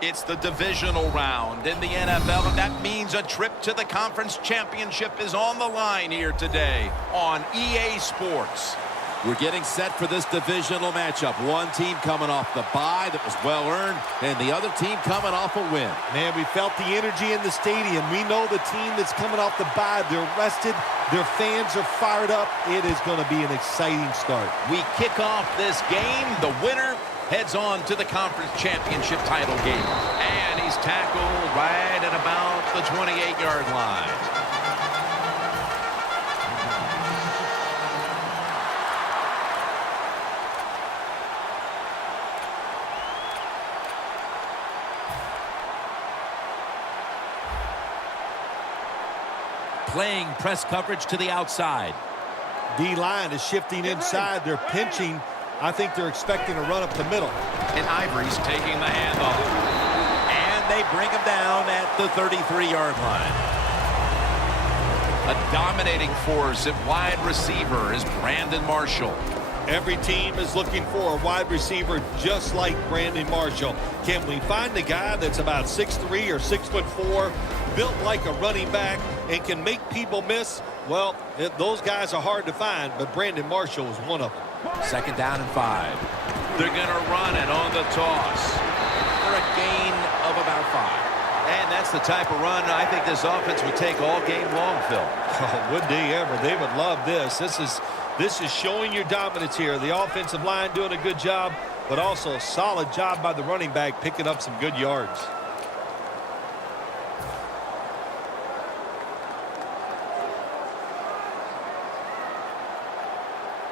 It's the divisional round in the NFL, and that means a trip to the conference championship is on the line here today on EA Sports. We're getting set for this divisional matchup. One team coming off the bye that was well-earned, and the other team coming off a win. Man, we felt the energy in the stadium. We know the team that's coming off the bye, they're rested, their fans are fired up. It is going to be an exciting start. We kick off this game. The winner heads on to the conference championship title game. And he's tackled right at about the 28-yard line. Playing press coverage to the outside. D-line is shifting inside. They're pinching. I think they're expecting a run up the middle. And Ivory's taking the handoff. And they bring him down at the 33-yard line. A dominating force at wide receiver is Brandon Marshall. Every team is looking for a wide receiver just like Brandon Marshall. Can we find a guy that's about 6'3" or 6'4", built like a running back, and can make people miss? Well, those guys are hard to find, but Brandon Marshall is one of them. 2nd down and 5. They're going to run it on the toss for a gain of about 5. And that's the type of run I think this offense would take all game long, Phil. Oh, would they ever? They would love this. This is showing your dominance here. The offensive line doing a good job, but also a solid job by the running back picking up some good yards.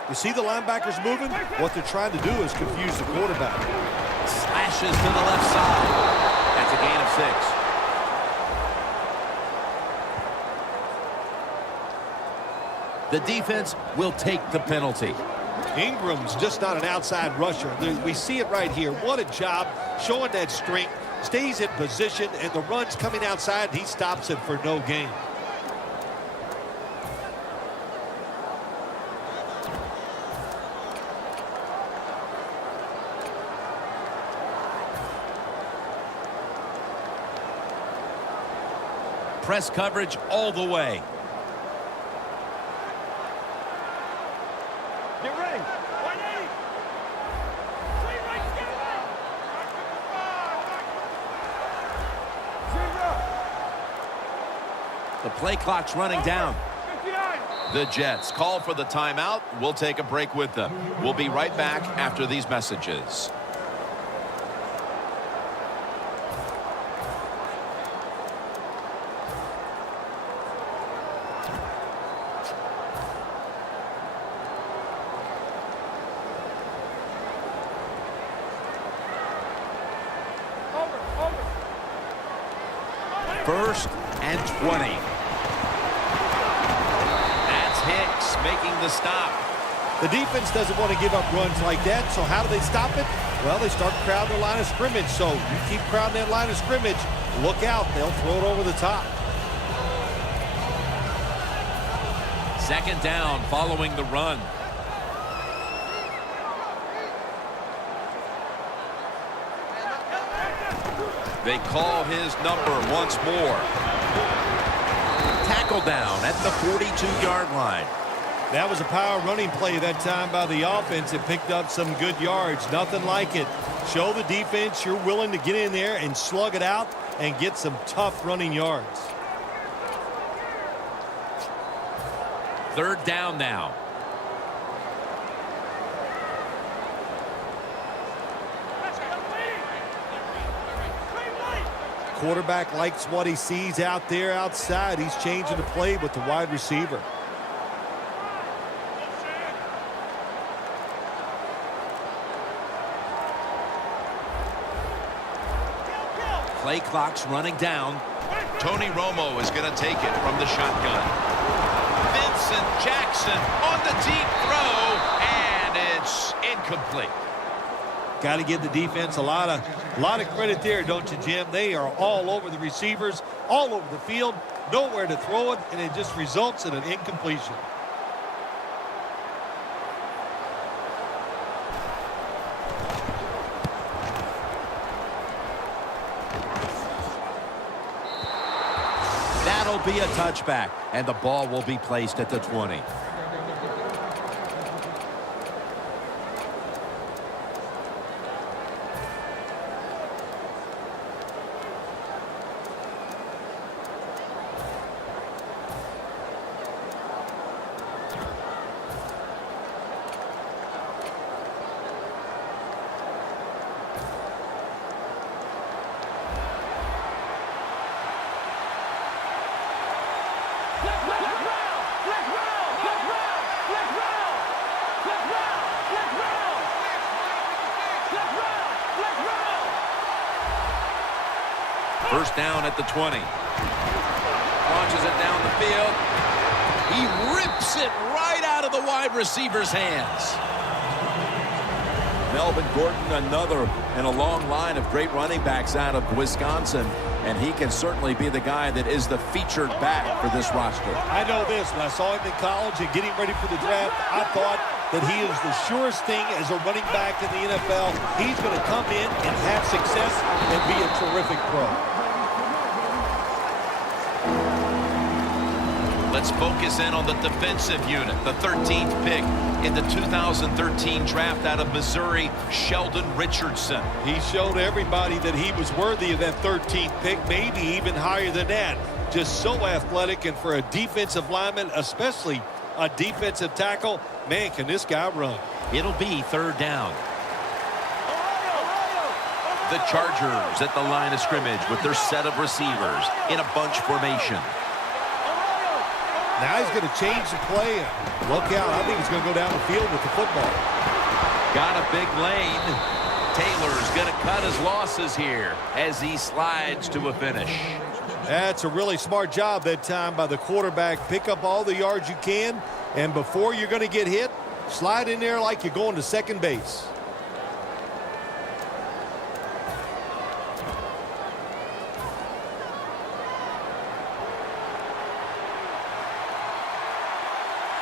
You see the linebackers moving? What they're trying to do is confuse the quarterback. Slashes to the left side. That's a gain of 6. The defense will take the penalty. Ingram's just not an outside rusher. We see it right here. What a job showing that strength. Stays in position, and the run's coming outside. He stops it for no gain. Press coverage all the way. Get ready. 180. The play clock's running down. The Jets call for the timeout. We'll take a break with them. We'll be right back after these messages. First and 20. That's Hicks making the stop. The defense doesn't want to give up runs like that, so how do they stop it? Well, they start crowding the line of scrimmage, so you keep crowding that line of scrimmage, look out, they'll throw it over the top. 2nd down following the run. They call his number once more. Tackle down at the 42-yard line. That was a power running play that time by the offense. It picked up some good yards. Nothing like it. Show the defense you're willing to get in there and slug it out and get some tough running yards. 3rd down now. Quarterback likes what he sees out there outside. He's changing the play with the wide receiver. Play clock's running down. Tony Romo is going to take it from the shotgun. Vincent Jackson on the deep throw, and it's incomplete. Got to give the defense a lot of credit there, don't you, Jim? They are all over the receivers, all over the field, nowhere to throw it, and it just results in an incompletion. That'll be a touchback, and the ball will be placed at the 20. First down at the 20. Launches it down the field. He rips it right out of the wide receiver's hands. Melvin Gordon, another in a long line of great running backs out of Wisconsin, and he can certainly be the guy that is the featured back for this roster. I know this. When I saw him in college and getting ready for the draft, I thought that he is the surest thing as a running back in the NFL. He's going to come in and have success and be a terrific pro. Let's focus in on the defensive unit, the 13th pick in the 2013 draft out of Missouri, Sheldon Richardson. He showed everybody that he was worthy of that 13th pick, maybe even higher than that. Just so athletic, and for a defensive lineman, especially a defensive tackle, man, can this guy run. It'll be third down. The Chargers at the line of scrimmage with their set of receivers in a bunch formation. Now he's going to change the play. Look out. I think he's going to go down the field with the football. Got a big lane. Taylor's going to cut his losses here as he slides to a finish. That's a really smart job that time by the quarterback. Pick up all the yards you can, and before you're going to get hit, slide in there like you're going to second base.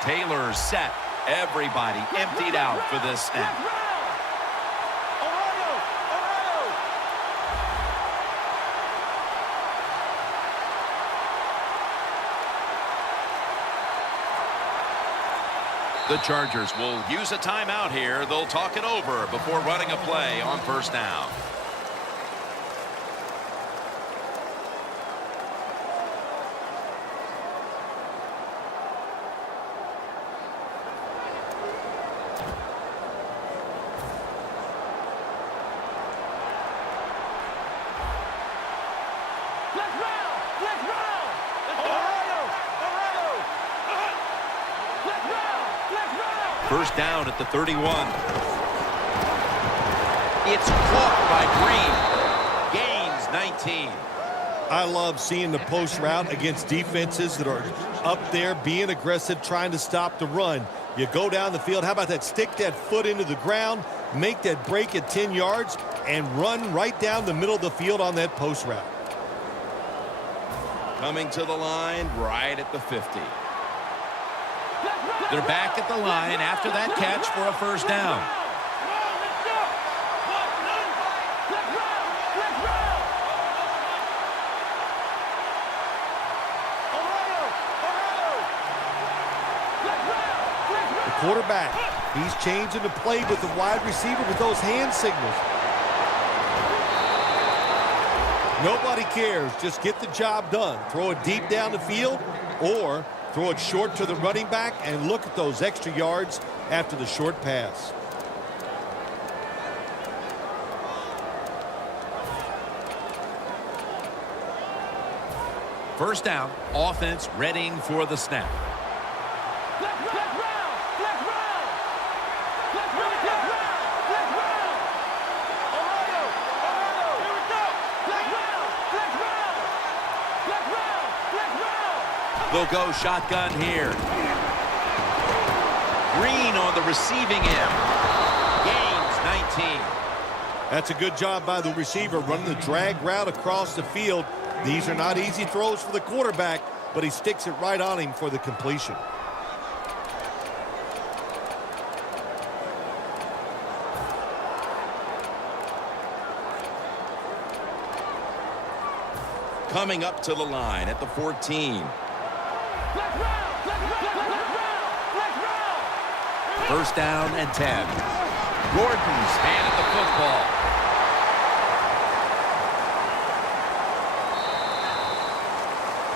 Taylor's set. Everybody emptied out for this snap. The Chargers will use a timeout here. They'll talk it over before running a play on first down. First down at the 31. It's caught by Green. Gains 19. I love seeing the post route against defenses that are up there being aggressive, trying to stop the run. You go down the field. How about that? Stick that foot into the ground, make that break at 10 yards, and run right down the middle of the field on that post route. Coming to the line right at the 50. They're back at the line after that catch for a first down. The quarterback, he's changing the play with the wide receiver with those hand signals. Nobody cares. Just get the job done. Throw it deep down the field or throw it short to the running back, and look at those extra yards after the short pass. First down, offense readying for the snap. They'll go shotgun here. Green on the receiving end. Gains 19. That's a good job by the receiver running the drag route across the field. These are not easy throws for the quarterback, but he sticks it right on him for the completion. coming up to the line at the 14. First down and 10. Gordon's handed the football.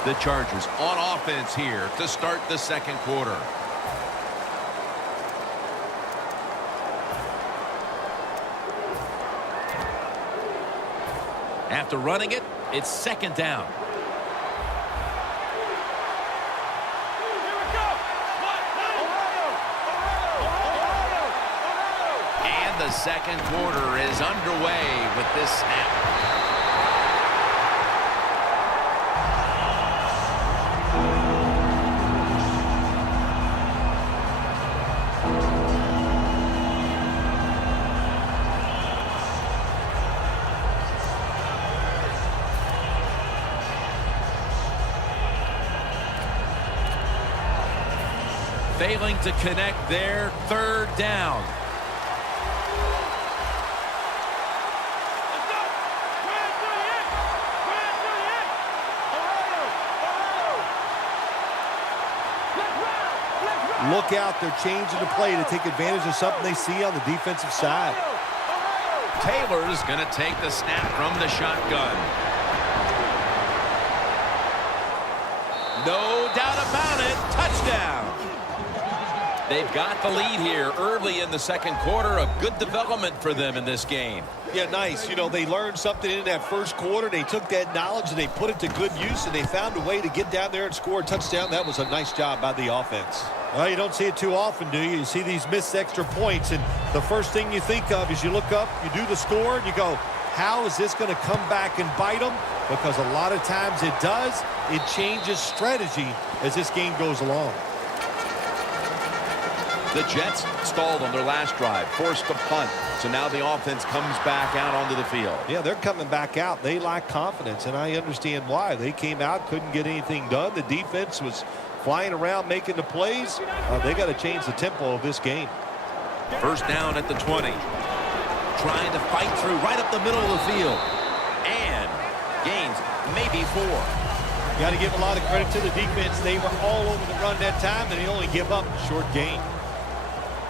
The Chargers on offense here to start the second quarter. After running it, it's second down. And the second quarter is underway with this snap. Failing to connect there, third down. Look out, they're changing the play to take advantage of something they see on the defensive side. Taylor's going to take the snap from the shotgun. No doubt about it, touchdown. They've got the lead here early in the second quarter. A good development for them in this game. Yeah, nice. You know, they learned something in that first quarter. They took that knowledge and they put it to good use, and they found a way to get down there and score a touchdown. That was a nice job by the offense. Well, you don't see it too often, do you? You see these missed extra points, and the first thing you think of is you look up, you do the score, and you go, how is this going to come back and bite them? Because a lot of times it does. It changes strategy as this game goes along. The Jets stalled on their last drive, forced to punt. So now the offense comes back out onto the field. Yeah, they're coming back out. They lack confidence, and I understand why. They came out, couldn't get anything done. The defense was flying around, making the plays. They got to change the tempo of this game. First down at the 20. Trying to fight through right up the middle of the field. And gains maybe 4. Got to give a lot of credit to the defense. They were all over the run that time, and they only give up a short gain.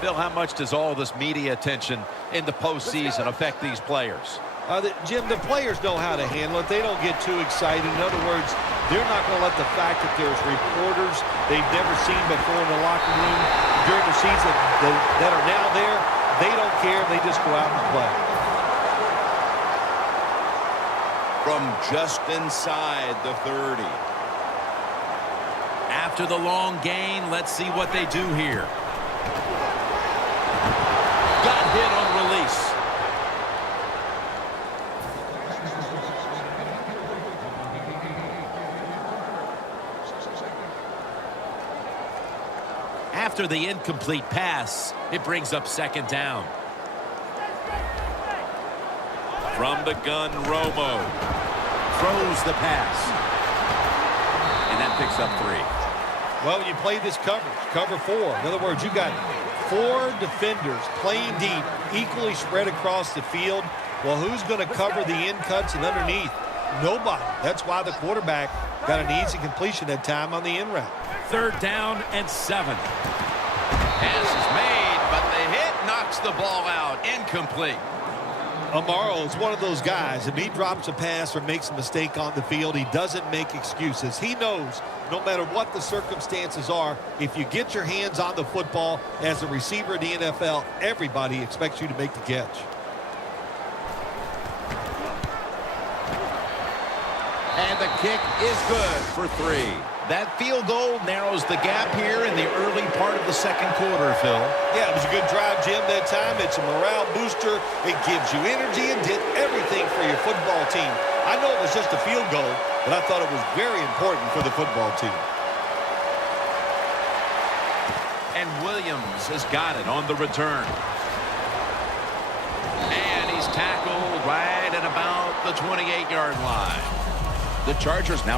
Phil, how much does all this media attention in the postseason affect these players? Jim, the players know how to handle it. They don't get too excited. In other words, they're not going to let the fact that there's reporters they've never seen before in the locker room during the season that are now there. They don't care. They just go out and play. From just inside the 30. After the long gain, let's see what they do here. Got hit on release. After the incomplete pass, it brings up second down. From the gun, Romo throws the pass. And that picks up 3. Well, when you play this coverage, cover 4. In other words, you got 4 defenders playing deep, equally spread across the field. Well, who's going to cover the in cuts and underneath? Nobody. That's why the quarterback got an easy completion that time on the in route. Third down and 7. Pass is made, but the hit knocks the ball out. Incomplete. Amaro is one of those guys. If he drops a pass or makes a mistake on the field, he doesn't make excuses. He knows no matter what the circumstances are, if you get your hands on the football as a receiver in the NFL, everybody expects you to make the catch. And the kick is good for 3. That field goal narrows the gap here in the early part of the second quarter, Phil. Yeah, it was a good drive, Jim, that time. It's a morale booster. It gives you energy and did everything for your football team. I know it was just a field goal, but I thought it was very important for the football team. And Williams has got it on the return. And he's tackled right at about the 28-yard line. The Chargers now